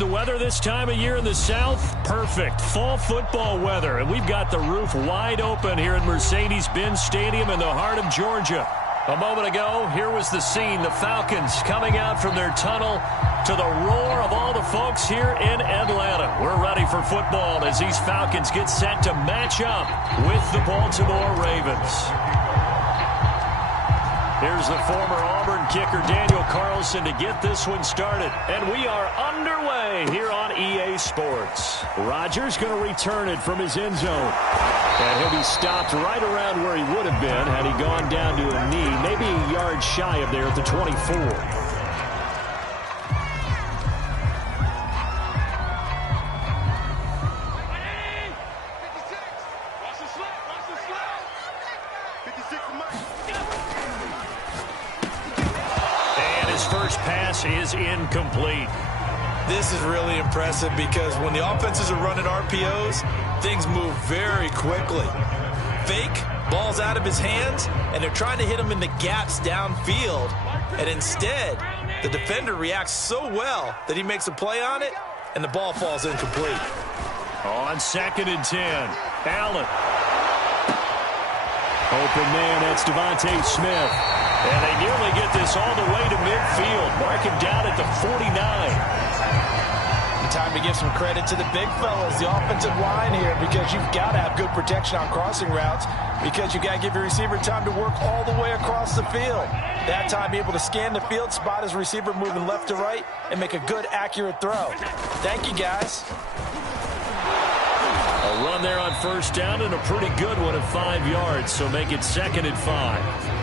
the weather this time of year in the South? Perfect. Fall football weather. And we've got the roof wide open here at Mercedes-Benz Stadium in the heart of Georgia. A moment ago, here was the scene. The Falcons coming out from their tunnel to the roar of all the folks here in Atlanta. We're ready for football as these Falcons get set to match up with the Baltimore Ravens. Here's the former Auburn kicker, Daniel Carlson, to get this one started. And we are underway here on EA Sports. Rodgers going to return it from his end zone. And he'll be stopped right around where he would have been had he gone down to a knee, maybe a yard shy of there at the 24. Is incomplete. This is really impressive because when the offenses are running RPOs, things move very quickly. Fake, ball's out of his hands, and they're trying to hit him in the gaps downfield. And instead, the defender reacts so well that he makes a play on it, and the ball falls incomplete. On 2nd and 10, Allen. Open man, that's Devontae Smith. And they nearly get this all the way to midfield. Mark him down at the 49. Time to give some credit to the big fellas, the offensive line here, because you've got to have good protection on crossing routes because you've got to give your receiver time to work all the way across the field. That time, be able to scan the field, spot his receiver moving left to right, and make a good, accurate throw. Thank you, guys. A run there on 1st down and a pretty good one at 5 yards, so make it 2nd and 5.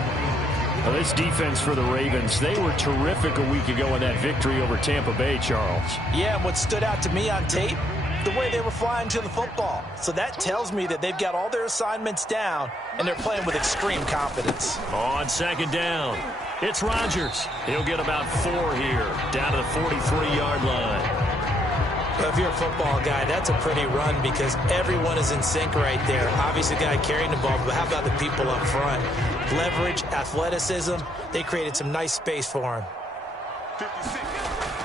Well, this defense for the Ravens, they were terrific a week ago in that victory over Tampa Bay, Charles. Yeah, and what stood out to me on tape, the way they were flying to the football. So that tells me that they've got all their assignments down, and they're playing with extreme confidence. On 2nd down, it's Rodgers. He'll get about 4 here, down to the 43-yard line. Well, if you're a football guy, that's a pretty run because everyone is in sync right there. Obviously, the guy carrying the ball, but how about the people up front? Leverage, athleticism, they created some nice space for him.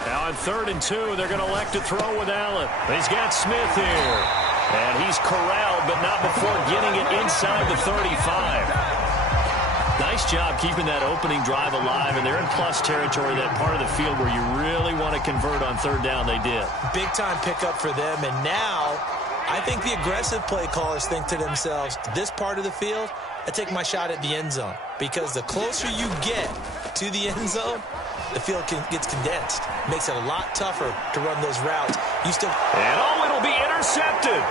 Now on 3rd and 2, they're going to elect to throw with Allen. He's got Smith here. And he's corralled, but not before getting it inside the 35. Nice job keeping that opening drive alive, and they're in plus territory, that part of the field where you really want to convert on 3rd down. They did. Big-time pickup for them, and now I think the aggressive play callers think to themselves, this part of the field, I take my shot at the end zone, because the closer you get to the end zone, the field gets condensed. Makes it a lot tougher to run those routes. And it'll be intercepted.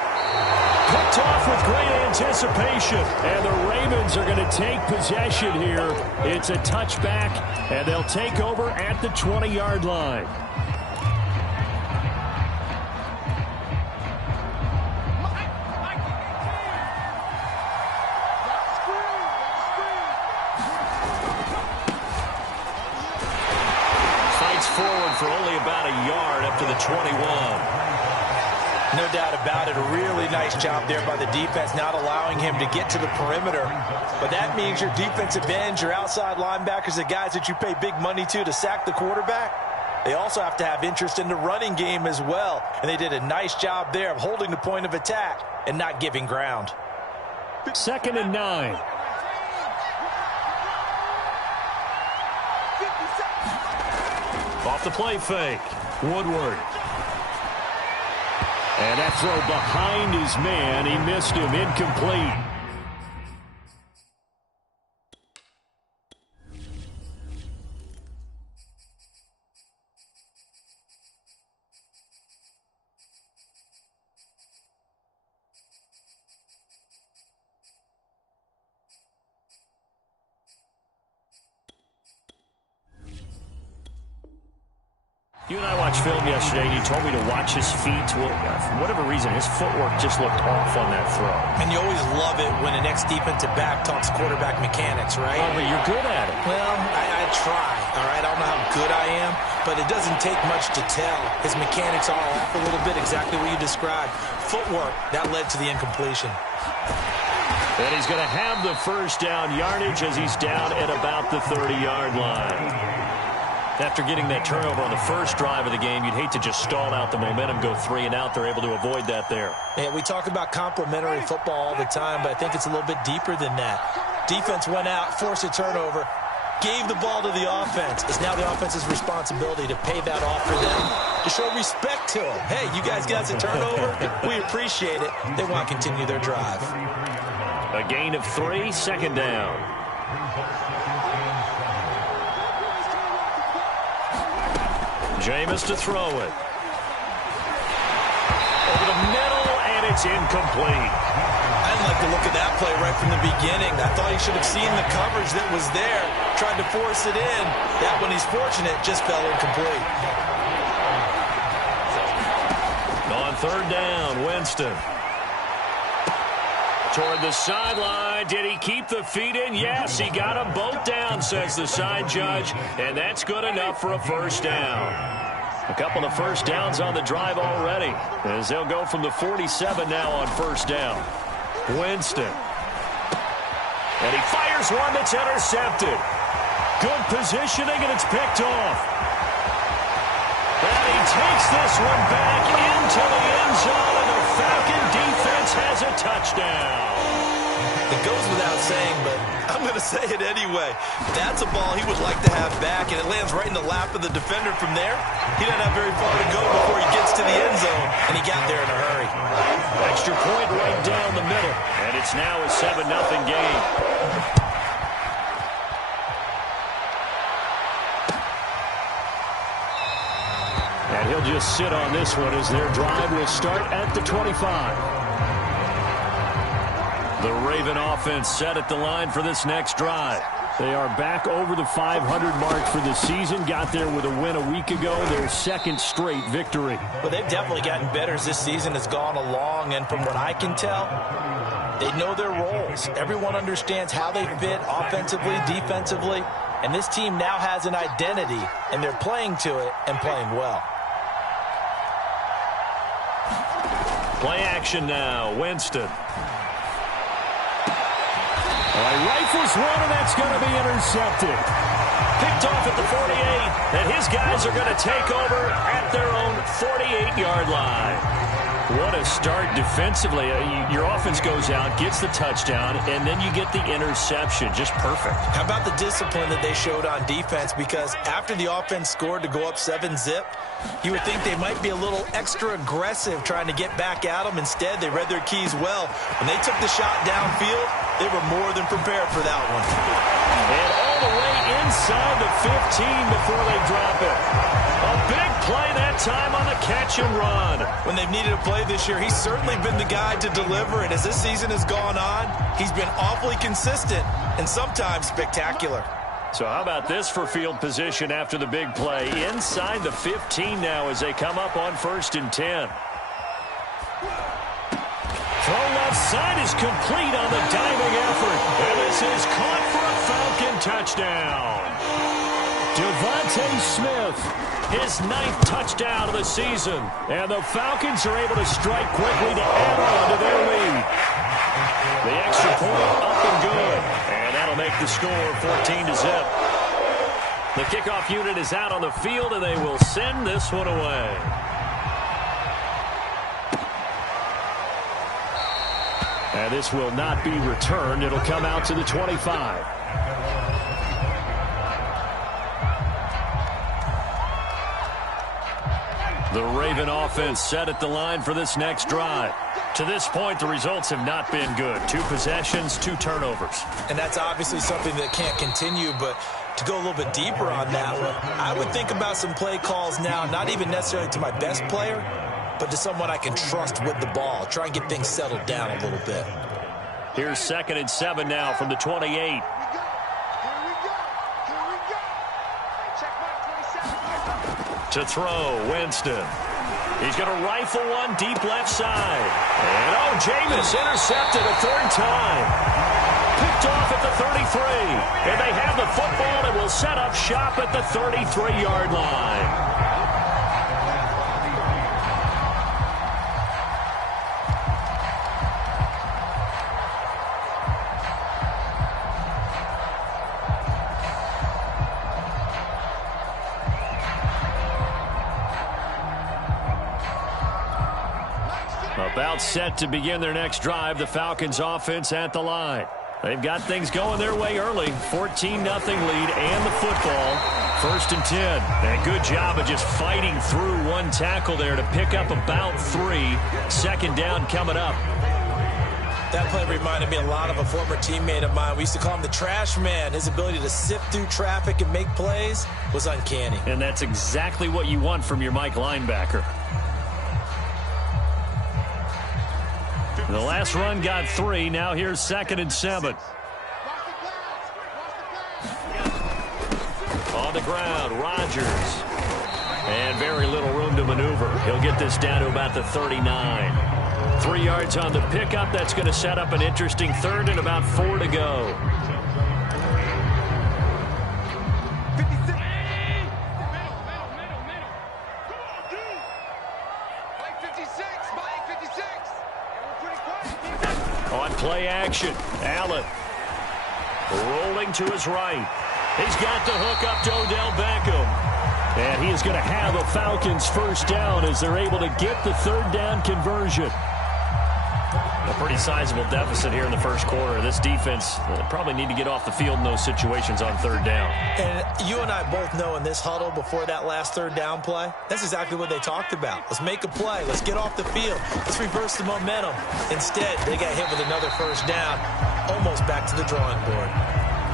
Picked off with great anticipation. And the Ravens are going to take possession here. It's a touchback, and they'll take over at the 20-yard line. Forward for only about a yard up to the 21. No doubt about it. A really nice job there by the defense, not allowing him to get to the perimeter. But that means your defensive ends, your outside linebackers, the guys that you pay big money to sack the quarterback, they also have to have interest in the running game as well. And they did a nice job there of holding the point of attack and not giving ground. 2nd and 9. Off the play fake. Woodward. And that throw behind his man. He missed him. Incomplete. You and I watched film yesterday, and you told me to watch his feet. For whatever reason, his footwork just looked off on that throw. And you always love it when an ex-defensive back talks quarterback mechanics, right? Oh, but you're good at it. Well, I try, all right? I don't know how good I am, but it doesn't take much to tell. His mechanics are off a little bit, exactly what you described. Footwork, that led to the incompletion. And he's going to have the 1st down yardage as he's down at about the 30-yard line. After getting that turnover on the first drive of the game, you'd hate to just stall out the momentum, go 3 and out. They're able to avoid that there. Yeah, we talk about complementary football all the time, but I think it's a little bit deeper than that. Defense went out, forced a turnover, gave the ball to the offense. It's now the offense's responsibility to pay that off for them, to show respect to them. Hey, you guys got a turnover? We appreciate it. They want to continue their drive. A gain of 3, second down. Jameis to throw it. Over the middle, and it's incomplete. I didn't like the look of that play right from the beginning. I thought he should have seen the coverage that was there, tried to force it in. That one, he's fortunate, just fell incomplete. On third down, Winston. Toward the sideline. Did he keep the feet in? Yes, he got them both down, says the side judge. And that's good enough for a first down. A couple of first downs on the drive already, as they'll go from the 47 now on first down. Winston. And he fires one that's intercepted. Good positioning, and it's picked off. And he takes this one back into the end zone, and the Falcon defense has a touchdown. It goes without saying, but I'm going to say it anyway. That's a ball he would like to have back, and it lands right in the lap of the defender from there. He doesn't have very far to go before he gets to the end zone, and he got there in a hurry. Extra point right down the middle, and it's now a 7-0 game. And he'll just sit on this one as their drive will start at the 25. The Raven offense set at the line for this next drive. They are back over the 500 mark for the season. Got there with a win a week ago, their second straight victory. Well, they've definitely gotten better as this season has gone along, and from what I can tell, they know their roles. Everyone understands how they fit offensively, defensively, and this team now has an identity, and they're playing to it and playing well. Play action now, Winston. Rifles one, and that's going to be intercepted. Picked off at the 48, and his guys are going to take over at their own 48-yard line. What a start defensively. Your offense goes out, gets the touchdown, and then you get the interception. Just perfect. How about the discipline that they showed on defense? Because after the offense scored to go up 7-zip, you would think they might be a little extra aggressive trying to get back at them. Instead, they read their keys well. When they took the shot downfield, they were more than prepared for that one. And all the way inside the 15 before they drop it. A big play that time on the catch and run. When they've needed a play this year, he's certainly been the guy to deliver. And as this season has gone on, he's been awfully consistent and sometimes spectacular. So how about this for field position after the big play? Inside the 15 now as they come up on 1st and 10. Throw left side is complete on the diving effort. And this is caught for a Falcon touchdown. Devontae Smith, his 9th touchdown of the season. And the Falcons are able to strike quickly to add on to their lead. The extra point up and good. And that'll make the score 14-zip. The kickoff unit is out on the field, and they will send this one away. And this will not be returned. It'll come out to the 25. The Raven offense set at the line for this next drive. To this point, the results have not been good. 2 possessions, 2 turnovers. And that's obviously something that can't continue, but to go a little bit deeper on that one, I would think about some play calls now, not even necessarily to my best player, but to someone I can trust with the ball. Try and get things settled down a little bit. Here's 2nd and 7 now from the 28. To throw, Winston. He's going to rifle one deep left side. And, Jameis intercepted a 3rd time. Picked off at the 33. And they have the football and will set up shop at the 33-yard line. About set to begin their next drive, the Falcons offense at the line. They've got things going their way early. 14-0 lead and the football. 1st and 10. And a good job of just fighting through one tackle there to pick up about 3. 2nd down coming up. That play reminded me a lot of a former teammate of mine. We used to call him the trash man. His ability to sift through traffic and make plays was uncanny. And that's exactly what you want from your Mike linebacker. The last run got 3. Now here's 2nd and 7. On the ground, Rodgers. And very little room to maneuver. He'll get this down to about the 39. 3 yards on the pickup. That's going to set up an interesting 3rd and about 4 to go. On play action, Allen rolling to his right. He's got the hook up to Odell Beckham. And he is going to have a Falcons 1st down as they're able to get the 3rd down conversion. A pretty sizable deficit here in the 1st quarter. This defense probably need to get off the field in those situations on 3rd down. And you and I both know in this huddle before that last 3rd down play, that's exactly what they talked about. Let's make a play. Let's get off the field. Let's reverse the momentum. Instead, they got hit with another 1st down, almost back to the drawing board.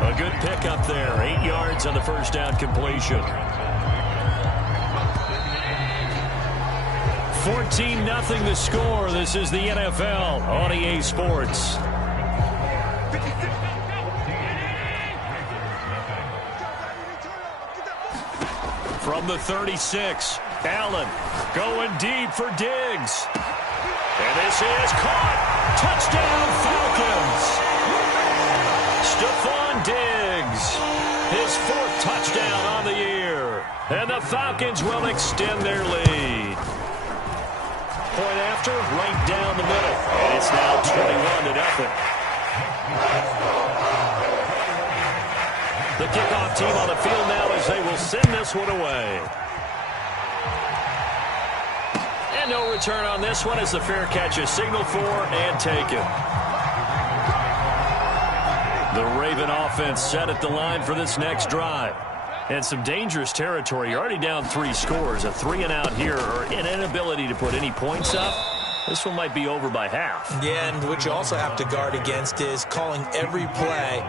A good pickup there. 8 yards on the 1st down completion. 14-0 the score. This is the NFL on EA Sports. From the 36, Allen going deep for Diggs. And this is caught. Touchdown Falcons. Stephon Diggs, his 4th touchdown on the year. And the Falcons will extend their lead. Point after, right down the middle. And it's now 21-0. The kickoff team on the field now as they will send this one away. And no return on this one as the fair catch is signaled for and taken. The Raven offense set at the line for this next drive. And some dangerous territory. You're already down 3 scores. A 3-and-out here or an inability to put any points up. This one might be over by half. Yeah, and what you also have to guard against is calling every play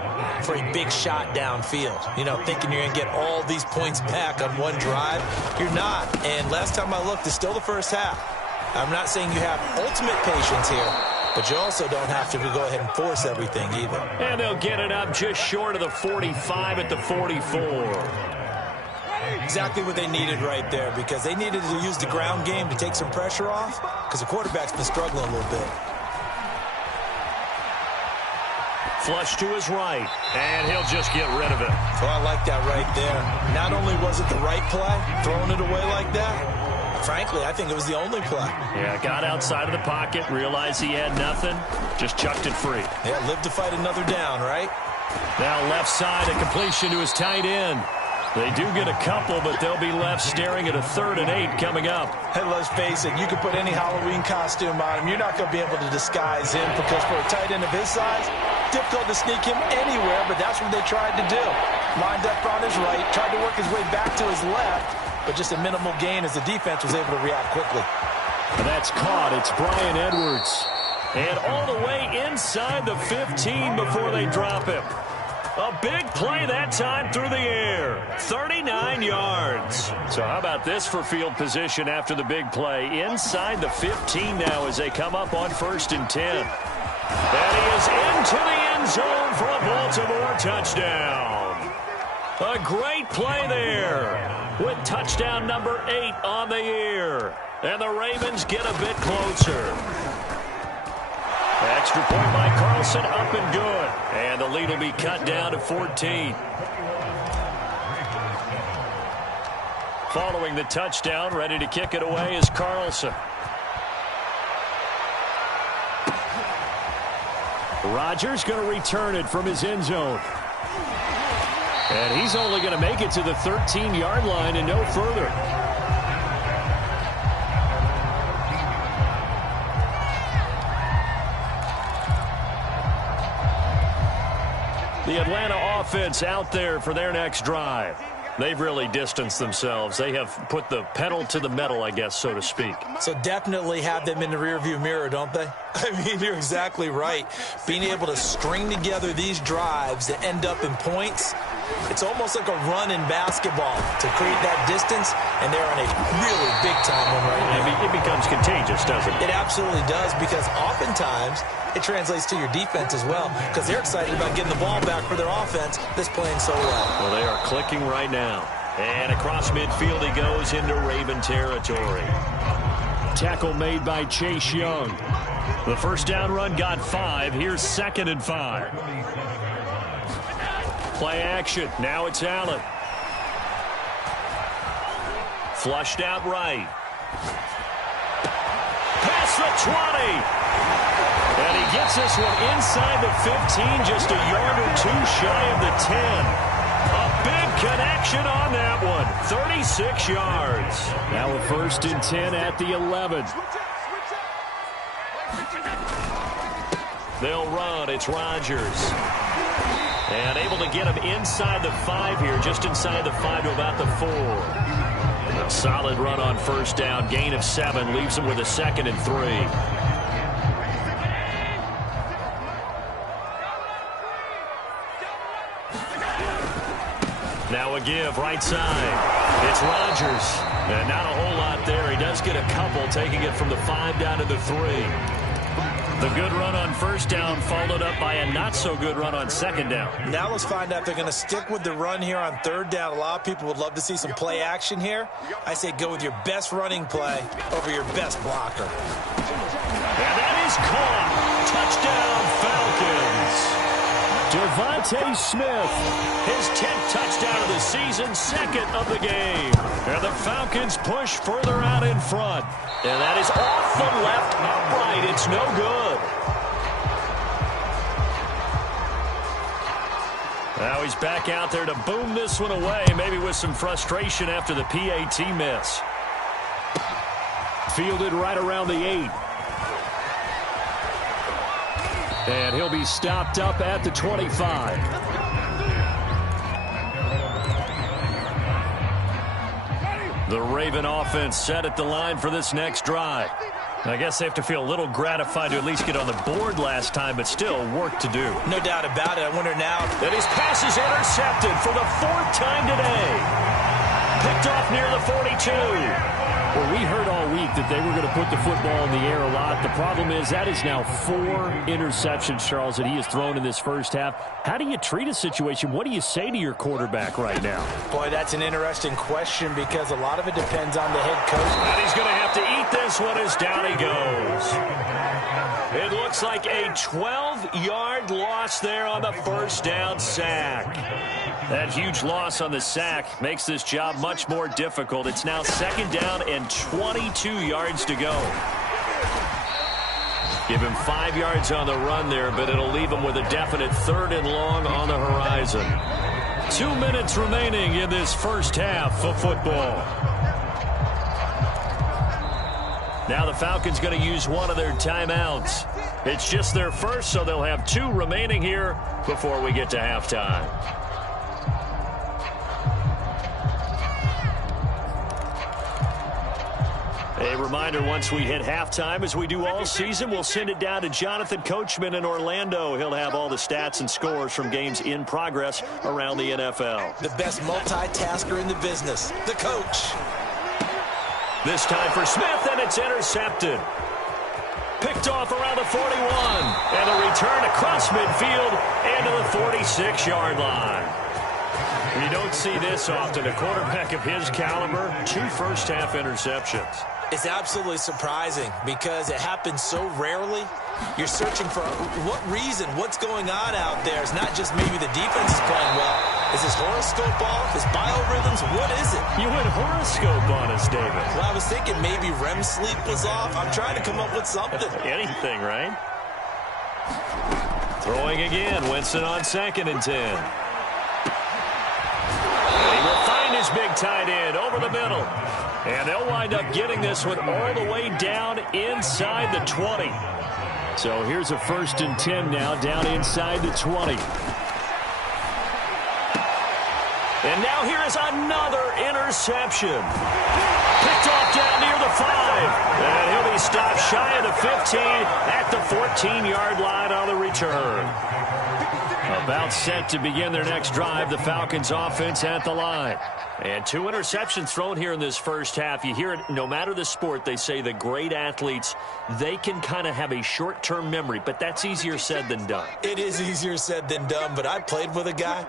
for a big shot downfield. You know, thinking you're going to get all these points back on one drive. You're not. And last time I looked, it's still the 1st half. I'm not saying you have ultimate patience here, but you also don't have to go ahead and force everything either. And they'll get it up just short of the 45 at the 44. Exactly what they needed right there, because they needed to use the ground game to take some pressure off, because the quarterback's been struggling a little bit. Flush to his right, and he'll just get rid of it. Oh, I like that right there. Not only was it the right play, throwing it away like that, frankly, I think it was the only play. Yeah, got outside of the pocket, realized he had nothing, just chucked it free. Yeah, lived to fight another down, right? Now left side, a completion to his tight end. They do get a couple, but they'll be left staring at a 3rd and 8 coming up. Hey, let's face it, you can put any Halloween costume on him. You're not going to be able to disguise him, because for a tight end of his size, difficult to sneak him anywhere, but that's what they tried to do. Lined up on his right, tried to work his way back to his left, but just a minimal gain as the defense was able to react quickly. And that's caught. It's Bryan Edwards. And all the way inside the 15 before they drop him. A big play that time through the air. 39 yards. So how about this for field position after the big play? Inside the 15 now as they come up on 1st and 10. And he is into the end zone for a Baltimore touchdown. A great play there with touchdown number 8 on the year. And the Ravens get a bit closer. Extra point by Carlson, up and good. And the lead will be cut down to 14. Following the touchdown, ready to kick it away is Carlson. Rodgers going to return it from his end zone. And he's only going to make it to the 13-yard line and no further. The Atlanta offense out there for their next drive. They've really distanced themselves. They have put the pedal to the metal, I guess, so to speak. So definitely have them in the rearview mirror, don't they? I mean, you're exactly right. Being able to string together these drives that end up in points, it's almost like a run in basketball to create that distance, and they're on a really big-time one right now. It becomes contagious, doesn't it? It absolutely does, because oftentimes it translates to your defense as well, because they're excited about getting the ball back for their offense that's playing so well. Well, they are clicking right now. And across midfield he goes into Raven territory. Tackle made by Chase Young. The first down run got 5. Here's 2nd and 5. Play action. Now it's Allen. Flushed out right. Past the 20. And he gets this one inside the 15, just a yard or two shy of the 10. A big connection on that one. 36 yards. Now a 1st and 10 at the 11. They'll run. It's Rodgers. And able to get him inside the 5 here, just inside the 5 to about the 4. A solid run on 1st down. Gain of 7 leaves him with a 2nd and 3. Now a give, right side. It's Rodgers. And not a whole lot there. He does get a couple, taking it from the 5 down to the 3. The good run on 1st down followed up by a not-so-good run on 2nd down. Now let's find out if they're going to stick with the run here on 3rd down. A lot of people would love to see some play action here. I say go with your best running play over your best blocker. And that is caught. Touchdown, Falcons. Devontae Smith, his 10th touchdown of the season, 2nd of the game. And the Falcons push further out in front. And that is off the left upright. It's no good. Now he's back out there to boom this one away, maybe with some frustration after the PAT miss. Fielded right around the 8. And he'll be stopped up at the 25. The Raven offense set at the line for this next drive. I guess they have to feel a little gratified to at least get on the board last time, but still work to do. No doubt about it. I wonder now that his pass is intercepted for the 4th time today. Picked off near the 42. Well, we heard all week that they were going to put the football in the air a lot. The problem is that is now 4 interceptions, Charles, that he has thrown in this first half. How do you treat a situation? What do you say to your quarterback right now? Boy, that's an interesting question because a lot of it depends on the head coach. And he's going to have to eat this one as down he goes. It looks like a 12-yard loss there on the 1st down sack. That huge loss on the sack makes this job much more difficult. It's now 2nd down and 22 yards to go. Give him 5 yards on the run there, but it'll leave him with a definite 3rd and long on the horizon. 2 minutes remaining in this first half of football. Now the Falcons going to use one of their timeouts. It's just their first, so they'll have 2 remaining here before we get to halftime. A reminder, once we hit halftime, as we do all season, we'll send it down to Jonathan Coachman in Orlando. He'll have all the stats and scores from games in progress around the NFL. The best multitasker in the business, the coach. This time for Smith, and it's intercepted. Picked off around the 41. And a return across midfield and to the 46-yard line. You don't see this often. A quarterback of his caliber, 2 first-half interceptions. It's absolutely surprising because it happens so rarely. You're searching for what reason, what's going on out there. It's not just maybe the defense is playing well. Is his horoscope off? His biorhythms? What is it? You went horoscope on us, David. Well, I was thinking maybe REM sleep was off. I'm trying to come up with something. Anything, right? Throwing again. Winston on 2nd and 10. He will find his big tight end over the middle. And they'll wind up getting this one all the way down inside the 20. So here's a 1st and 10 now down inside the 20. And now here is another interception. Picked off down near the 5. And he'll be stopped shy of the 15 at the 14-yard line on the return. About set to begin their next drive, the Falcons offense at the line. And 2 interceptions thrown here in this first half. You hear it, no matter the sport, they say the great athletes, they can kind of have a short-term memory, but that's easier said than done. It is easier said than done, but I played with a guy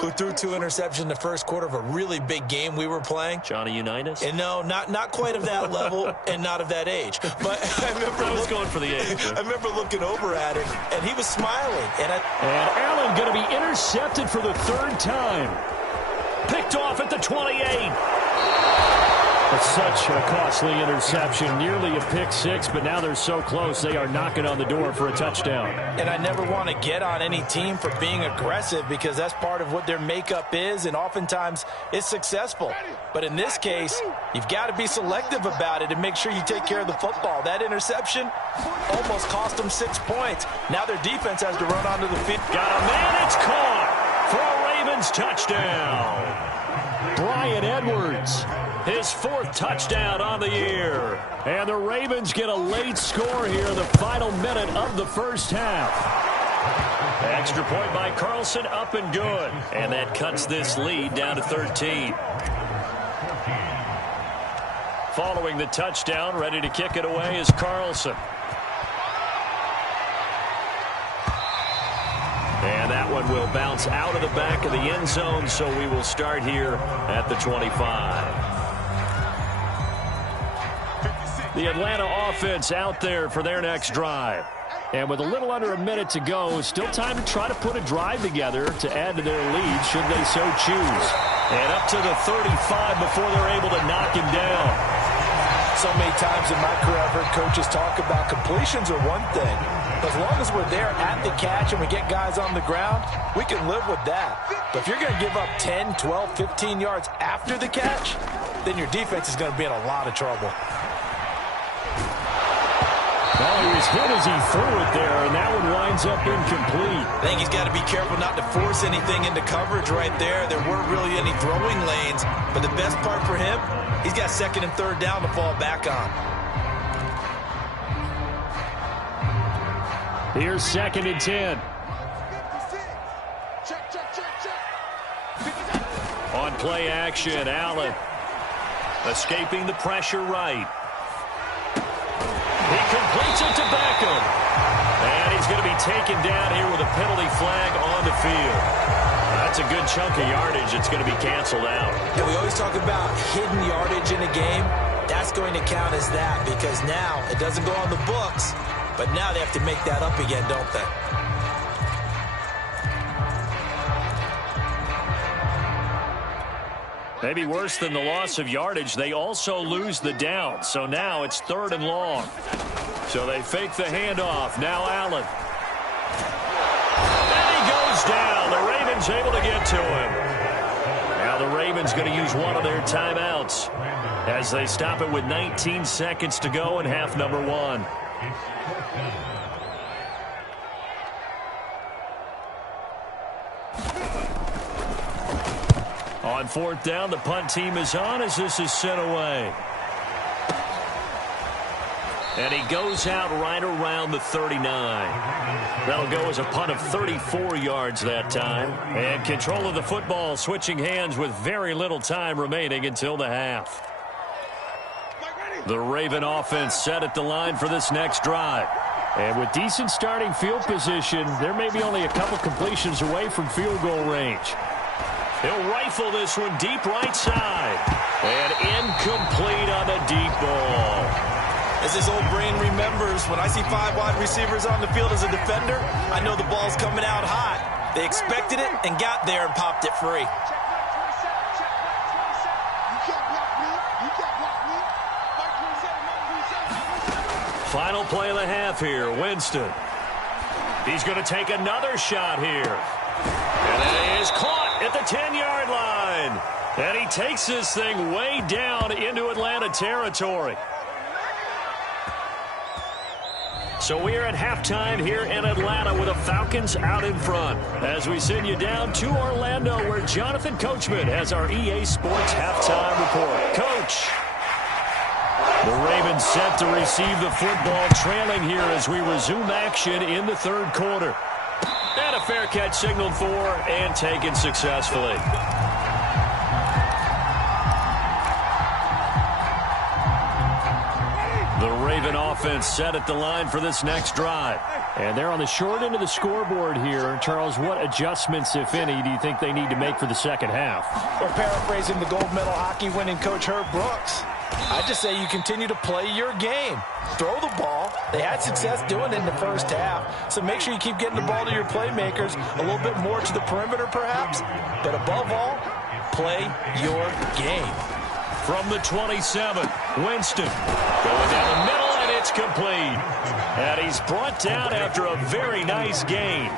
who threw 2 interceptions in the first quarter of a really big game we were playing. Johnny Unitas? And no, not quite of that level and not of that age. But I was going for the age. I remember looking over at him, and he was smiling. And Allen going to be intercepted for the 3rd time. Picked off at the 28. It's such a costly interception, nearly a pick 6, but now they're so close they are knocking on the door for a touchdown. And I never want to get on any team for being aggressive because that's part of what their makeup is, and oftentimes it's successful. But in this case, you've got to be selective about it and make sure you take care of the football. That interception almost cost them 6 points. Now their defense has to run onto the field. Got a man, it's caught for a Ravens touchdown. Bryan Edwards, his 4th touchdown on the year. And the Ravens get a late score here in the final minute of the first half. Extra point by Carlson, up and good. And that cuts this lead down to 13. Following the touchdown, ready to kick it away is Carlson. And that one will bounce out of the back of the end zone, so we will start here at the 25. The Atlanta offense out there for their next drive. And with a little under a minute to go, still time to try to put a drive together to add to their lead should they so choose. And up to the 35 before they're able to knock him down. So many times in my career I've heard coaches talk about completions are one thing. As long as we're there at the catch and we get guys on the ground, we can live with that. But if you're going to give up 10, 12, 15 yards after the catch, then your defense is going to be in a lot of trouble. Well, he was hit as he threw it there, and that one winds up incomplete. I think he's got to be careful not to force anything into coverage right there. There weren't really any throwing lanes, but the best part for him, he's got 2nd and 3rd down to fall back on. Here's 2nd and 10. On play action, Allen escaping the pressure right. He completes it to Beckham. And he's going to be taken down here with a penalty flag on the field. That's a good chunk of yardage. It's going to be canceled out. Yeah, we always talk about hidden yardage in a game. That's going to count as that because now it doesn't go on the books, but now they have to make that up again, don't they? Maybe worse than the loss of yardage, they also lose the down. So now it's 3rd and long. So they fake the handoff. Now Allen. And he goes down. The Ravens able to get to him. Now the Ravens going to use one of their timeouts as they stop it with 19 seconds to go in half number 1. On 4th down, the punt team is on as this is sent away. And he goes out right around the 39. That'll go as a punt of 34 yards that time. And control of the football switching hands with very little time remaining until the half. The Raven offense set at the line for this next drive. And with decent starting field position, there may be only a couple completions away from field goal range. He'll rifle this one deep right side. And incomplete on the deep ball. As this old brain remembers, when I see 5 wide receivers on the field as a defender, I know the ball's coming out hot. They expected it and got there and popped it free. Final play of the half here, Winston. He's going to take another shot here. And it is caught at the 10-yard line. And he takes this thing way down into Atlanta territory. So we are at halftime here in Atlanta with the Falcons out in front. As we send you down to Orlando where Jonathan Coachman has our EA Sports halftime report. Coach. The Ravens set to receive the football, trailing here as we resume action in the third quarter. And a fair catch signaled for and taken successfully. The Raven offense set at the line for this next drive. And they're on the short end of the scoreboard here. Charles, what adjustments, if any, do you think they need to make for the second half? We're paraphrasing the gold medal hockey winning coach Herb Brooks. I just say you continue to play your game. Throw the ball. They had success doing it in the first half. So make sure you keep getting the ball to your playmakers, a little bit more to the perimeter perhaps. But above all, play your game. From the 27, Winston going down the middle, and it's complete. And he's brought down after a very nice gain.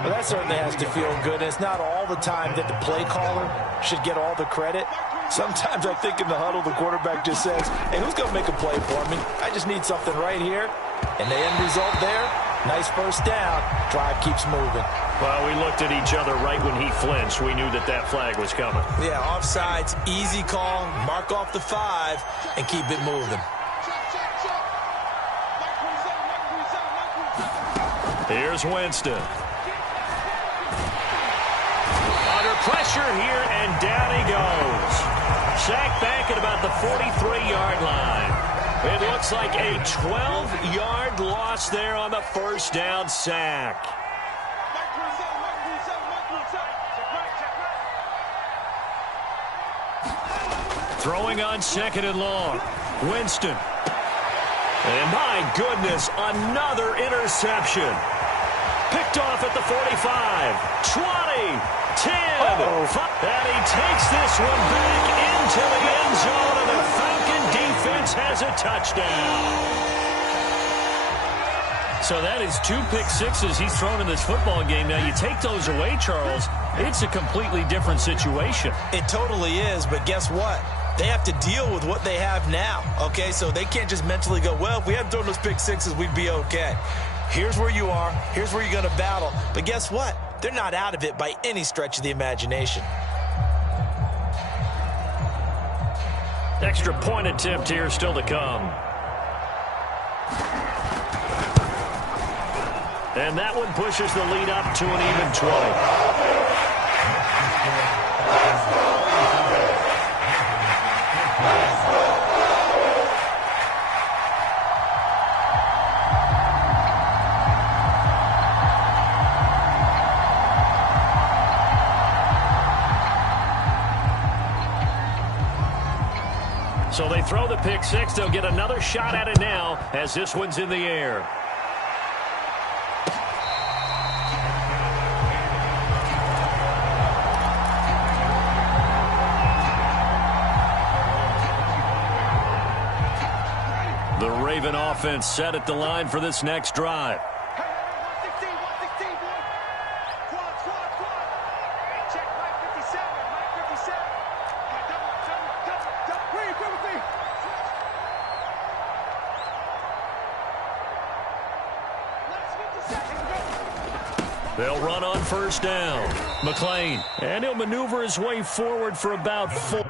Well, that certainly has to feel good. And it's not all the time that the play caller should get all the credit. Sometimes I think in the huddle, the quarterback just says, hey, who's going to make a play for me? I just need something right here. And the end result there, nice first down. Drive keeps moving. Well, we looked at each other right when he flinched. We knew that that flag was coming. Yeah, offsides, easy call, mark off the 5, and keep it moving. Here's Winston. Under pressure here, and down he goes. Sacked back at about the 43-yard line. It looks like a 12-yard loss there on the first down sack. Throwing on second and long. Winston. And my goodness, another interception. Picked off at the 45, 20, 10. And he takes this one back into the end zone, and the Falcon defense has a touchdown. So that is 2 pick sixes he's thrown in this football game. Now, you take those away, Charles, it's a completely different situation. It totally is, but guess what? They have to deal with what they have now, okay? So they can't just mentally go, well, if we hadn't thrown those pick sixes, we'd be okay. Here's where you are. Here's where you're going to battle. But guess what? They're not out of it by any stretch of the imagination. Extra point attempt here still to come. And that one pushes the lead up to an even 20. So they throw the pick six. They'll get another shot at it now as this one's in the air. The Raven offense set at the line for this next drive. They'll run on first down. McLean, and he'll maneuver his way forward for about 4.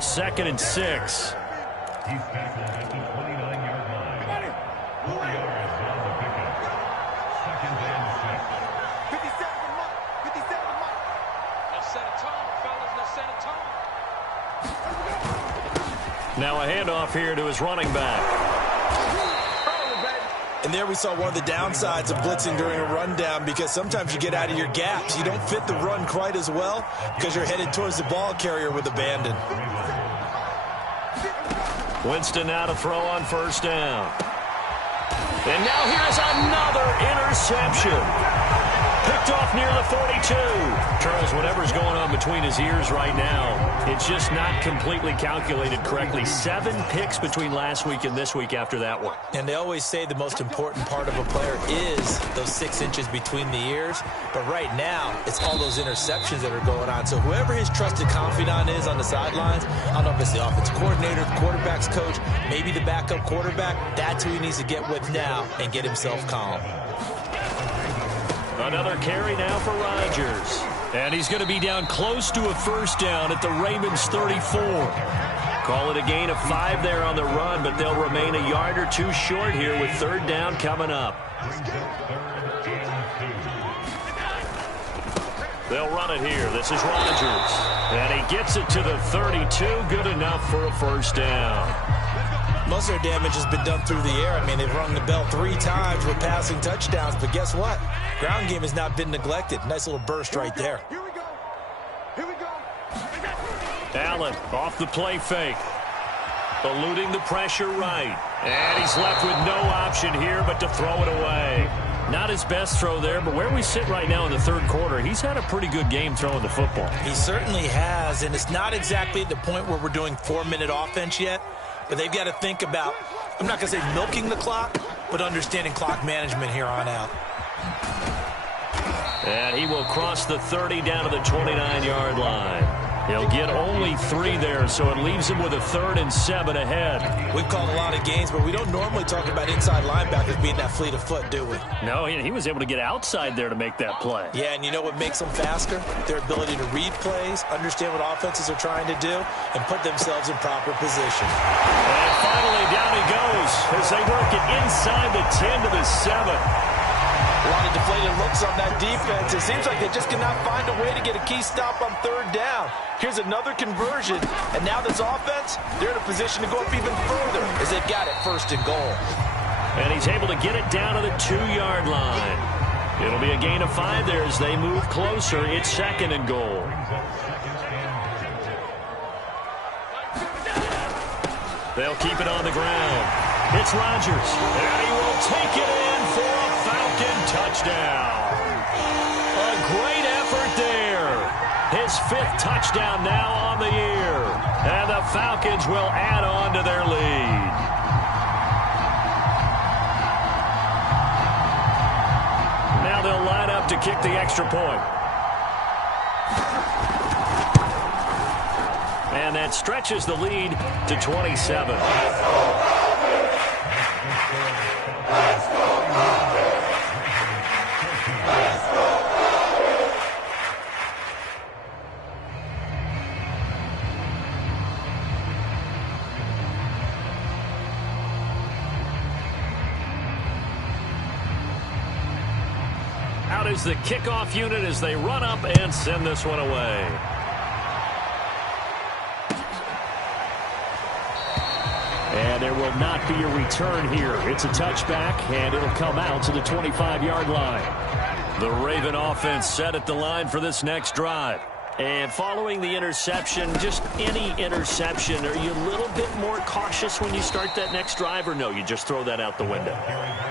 Second and 6. He's tackled at the 29-yard line. 4 yards on the pickup. Second and 6. 57 to Mike. 57 to Mike. Let's set a tone, fellas. Let's set a tone. Now a handoff here to his running back. And there we saw one of the downsides of blitzing during a rundown, because sometimes you get out of your gaps. You don't fit the run quite as well because you're headed towards the ball carrier with abandon. Winston now to throw on first down. And now here's another interception. Picked off near the 42. Charles, whatever's going on between his ears right now, it's just not completely calculated correctly. 7 picks between last week and this week after that one. And they always say the most important part of a player is those 6 inches between the ears. But right now, it's all those interceptions that are going on. So whoever his trusted confidant is on the sidelines, I don't know if it's the offensive coordinator, the quarterback's coach, maybe the backup quarterback, that's who he needs to get with now and get himself calm. Another carry now for Rodgers. And he's going to be down close to a first down at the Ravens 34. Call it a gain of 5 there on the run, but they'll remain a yard or 2 short here with third down coming up. They'll run it here. This is Rodgers. And he gets it to the 32. Good enough for a first down. Most of their damage has been done through the air. I mean, they've rung the bell 3 times with passing touchdowns, but guess what? Ground game has not been neglected. Nice little burst right there. Here we go. Here we go. Allen off the play fake. Eluding the pressure right. And he's left with no option here but to throw it away. Not his best throw there, but where we sit right now in the third quarter, he's had a pretty good game throwing the football. He certainly has, and it's not exactly at the point where we're doing 4-minute offense yet. But they've got to think about, I'm not going to say milking the clock, but understanding clock management here on out. And he will cross the 30 down to the 29-yard line. He'll get only 3 there, so it leaves him with a 3rd and 7 ahead. We've called a lot of games, but we don't normally talk about inside linebackers being that fleet of foot, do we? No, he was able to get outside there to make that play. Yeah, and you know what makes them faster? Their ability to read plays, understand what offenses are trying to do, and put themselves in proper position. And finally, down he goes as they work it inside the 10 to the 7. A lot of deflated looks on that defense. It seems like they just cannot find a way to get a key stop on third down. Here's another conversion, and now this offense, they're in a position to go up even further as they've got it 1st and goal. And he's able to get it down to the 2-yard line. It'll be a gain of 5 there as they move closer. It's 2nd and goal. They'll keep it on the ground. It's Rodgers, and he will take it in for a Falcon touchdown. A great effort there. His 5th touchdown now on the year. And the Falcons will add on to their lead. Now they'll line up to kick the extra point. And that stretches the lead to 27. Out is the kickoff unit as they run up and send this one away. And there will not be a return here. It's a touchback, and it'll come out to the 25-yard line. The Raven offense set at the line for this next drive. And following the interception, just any interception, are you a little bit more cautious when you start that next drive, or no, you just throw that out the window?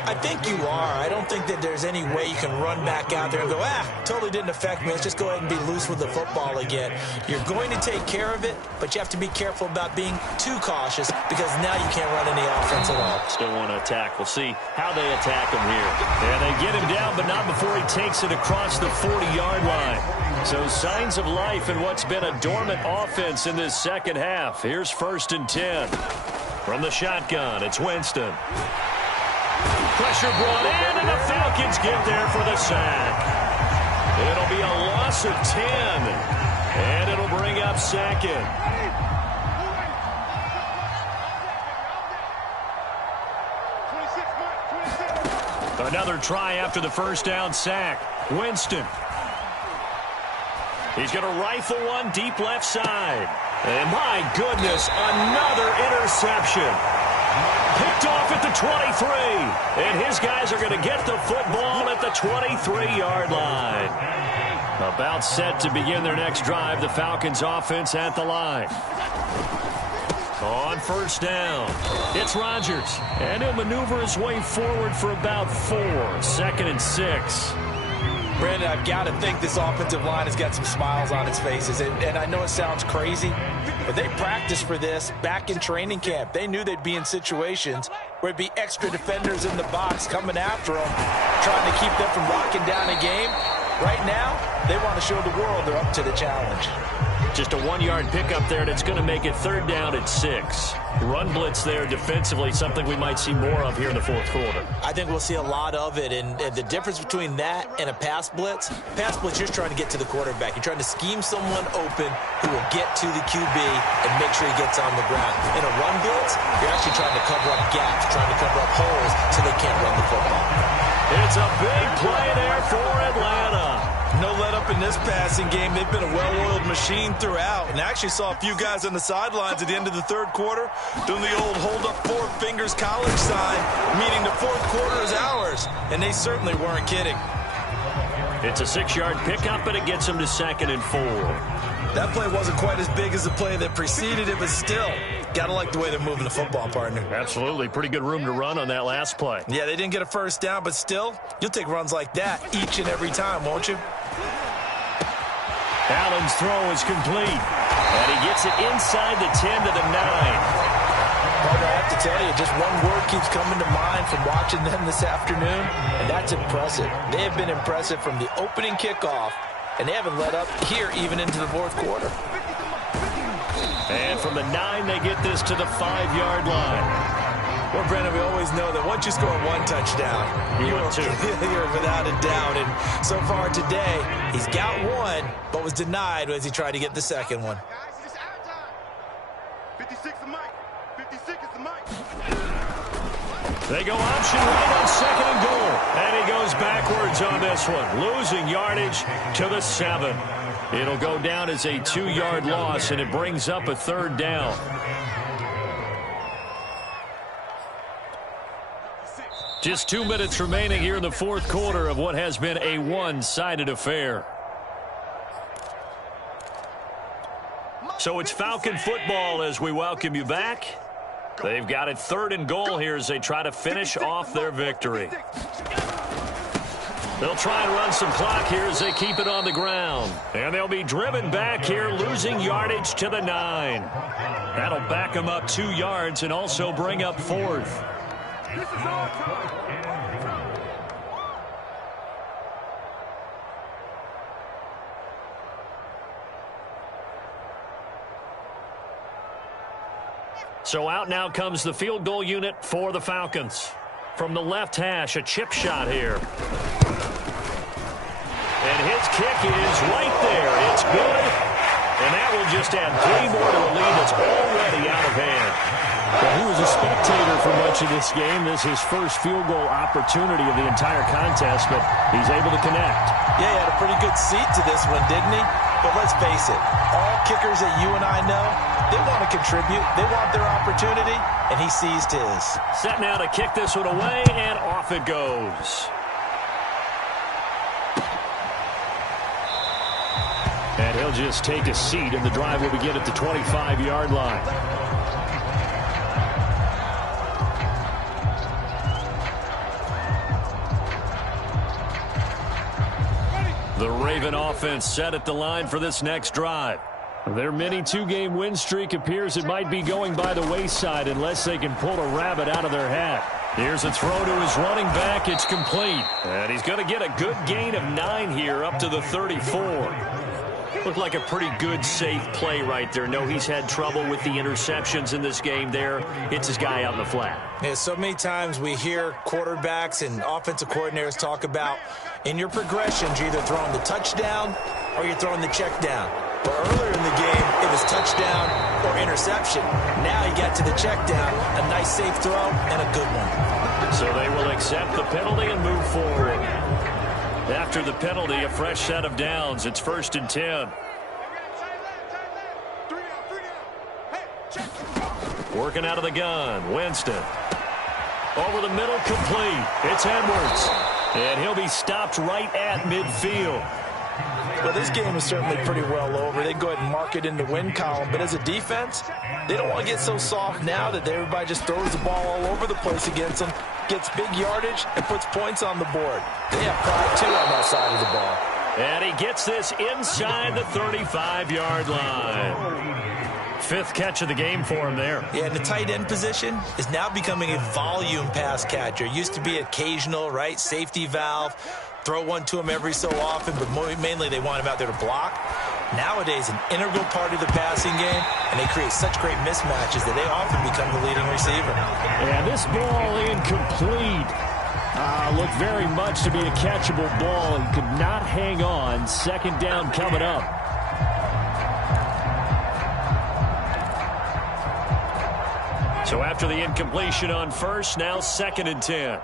I think you are. I don't think that there's any way you can run back out there and go, totally didn't affect me. Let's just go ahead and be loose with the football again. You're going to take care of it, but you have to be careful about being too cautious because now you can't run any offense at all. Still want to attack. We'll see how they attack him here. And they get him down, but not before he takes it across the 40-yard line. So signs of life in what's been a dormant offense in this second half. Here's 1st and 10. From the shotgun, it's Winston. Pressure brought in, and the Falcons get there for the sack. It'll be a loss of 10, and it'll bring up 2nd. Another try after the first down sack. Winston. He's going to rifle one deep left side. And my goodness, another interception. Picked off at the 23. And his guys are going to get the football at the 23-yard line. About set to begin their next drive. The Falcons offense at the line. On first down, it's Rodgers. And he'll maneuver his way forward for about 4. 2nd and 6. Brandon, I've got to think this offensive line has got some smiles on its faces. And I know it sounds crazy, but they practiced for this back in training camp. They knew they'd be in situations where it'd be extra defenders in the box coming after them, trying to keep them from locking down a game. Right now, they want to show the world they're up to the challenge. Just a 1-yard pickup there, and it's going to make it 3rd down at 6. Run blitz there defensively, something we might see more of here in the 4th quarter. I think we'll see a lot of it, and the difference between that and a pass blitz, you're just trying to get to the quarterback. You're trying to scheme someone open who will get to the QB and make sure he gets on the ground. In a run blitz, you're actually trying to cover up gaps, trying to cover up holes so they can't run the football. It's a big play there for Atlanta. No let up in this passing game. They've been a well-oiled machine throughout. And I actually saw a few guys on the sidelines at the end of the 3rd quarter doing the old hold up 4 fingers college sign, meaning the 4th quarter is ours. And they certainly weren't kidding. It's a 6-yard pickup, and it gets them to 2nd and 4. That play wasn't quite as big as the play that preceded it, but still, gotta like the way they're moving the football, partner. Absolutely. Pretty good room to run on that last play. Yeah, they didn't get a first down, but still, you'll take runs like that each and every time, won't you? Allen's throw is complete, and he gets it inside the 10 to the 9. Partner, I have to tell you, just one word keeps coming to mind from watching them this afternoon, and that's impressive. They have been impressive from the opening kickoff, and they haven't let up here even into the 4th quarter. And from the 9, they get this to the 5-yard line. Well, Brandon, we always know that once you score 1 touchdown, you're without a doubt. And so far today, he's got 1, but was denied as he tried to get the 2nd one. 56 is Mike. 56 is the Mike. They go option right on 2nd and goal. And he goes backwards on this one, losing yardage to the 7. It'll go down as a 2-yard loss, and it brings up a 3rd down. Just 2 minutes remaining here in the 4th quarter of what has been a one-sided affair. So it's Falcon football as we welcome you back. They've got it 3rd and goal here as they try to finish off their victory. They'll try and run some clock here as they keep it on the ground. And they'll be driven back here, losing yardage to the 9. That'll back them up 2 yards and also bring up 4th. This is our time. So out now comes the field goal unit for the Falcons. From the left hash, a chip shot here. And his kick is right there. It's good. And that will just add 3 more to a lead that's already out of hand. Well, he was a spectator for much of this game. This is his first field goal opportunity of the entire contest, but he's able to connect. Yeah, he had a pretty good seat to this one, didn't he? But let's face it, all kickers that you and I know, they want to contribute. They want their opportunity, and he seized his. Set now to kick this one away, and off it goes. And he'll just take a seat, and the drive will begin at the 25-yard line. The Raven offense set at the line for this next drive. Their mini 2-game win streak appears it might be going by the wayside unless they can pull a rabbit out of their hat. Here's a throw to his running back. It's complete. And he's going to get a good gain of 9 here up to the 34. Looked like a pretty good, safe play right there. No, he's had trouble with the interceptions in this game there. Hits his guy out in the flat. Yeah, so many times we hear quarterbacks and offensive coordinators talk about in your progressions, you're either throwing the touchdown or you're throwing the check down. But earlier in the game, it was touchdown or interception. Now he got to the check down, a nice safe throw, and a good one. So they will accept the penalty and move forward. After the penalty, a fresh set of downs. It's 1st and 10. Working out of the gun. Winston. Over the middle, complete. It's Edwards. And he'll be stopped right at midfield. Well, this game is certainly pretty well over. They go ahead and mark it in the win column. But as a defense, they don't want to get so soft now that everybody just throws the ball all over the place against them, gets big yardage, and puts points on the board. They have pride, too, on that side of the ball. And he gets this inside the 35-yard line. 5th catch of the game for him there. Yeah, and the tight end position is now becoming a volume pass catcher. Used to be occasional, right? Safety valve. Throw one to him every so often, but mainly they want him out there to block. Nowadays, an integral part of the passing game, and they create such great mismatches that they often become the leading receiver. And this ball incomplete. Looked very much to be a catchable ball and could not hang on. 2nd down coming up. So after the incompletion on 1st, now 2nd and 10.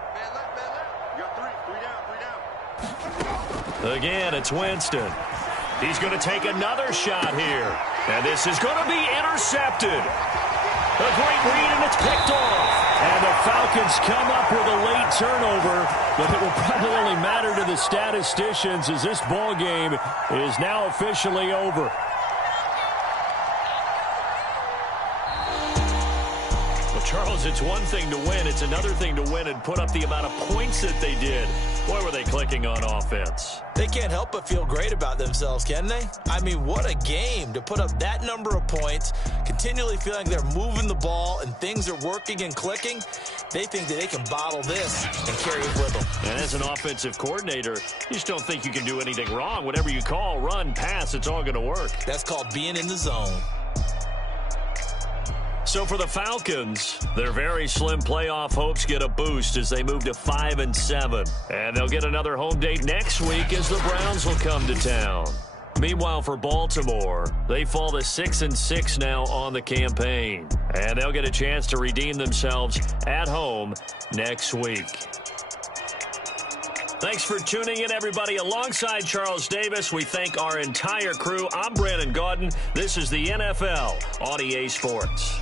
Again, it's Winston. He's going to take another shot here. And this is going to be intercepted. A great read, and it's picked off. And the Falcons come up with a late turnover, but it will probably only matter to the statisticians as this ball game is now officially over. Well, Charles, it's one thing to win. It's another thing to win and put up the amount of points that they did. Boy, were they clicking on offense. They can't help but feel great about themselves, can they? I mean, what a game to put up that number of points, continually feeling they're moving the ball and things are working and clicking. They think that they can bottle this and carry it with them. And as an offensive coordinator, you just don't think you can do anything wrong. Whatever you call, run, pass, it's all going to work. That's called being in the zone. So for the Falcons, their very slim playoff hopes get a boost as they move to 5-7. And they'll get another home date next week as the Browns will come to town. Meanwhile, for Baltimore, they fall to 6-6 now on the campaign. And they'll get a chance to redeem themselves at home next week. Thanks for tuning in, everybody. Alongside Charles Davis, we thank our entire crew. I'm Brandon Gaudin. This is the NFL on EA Sports.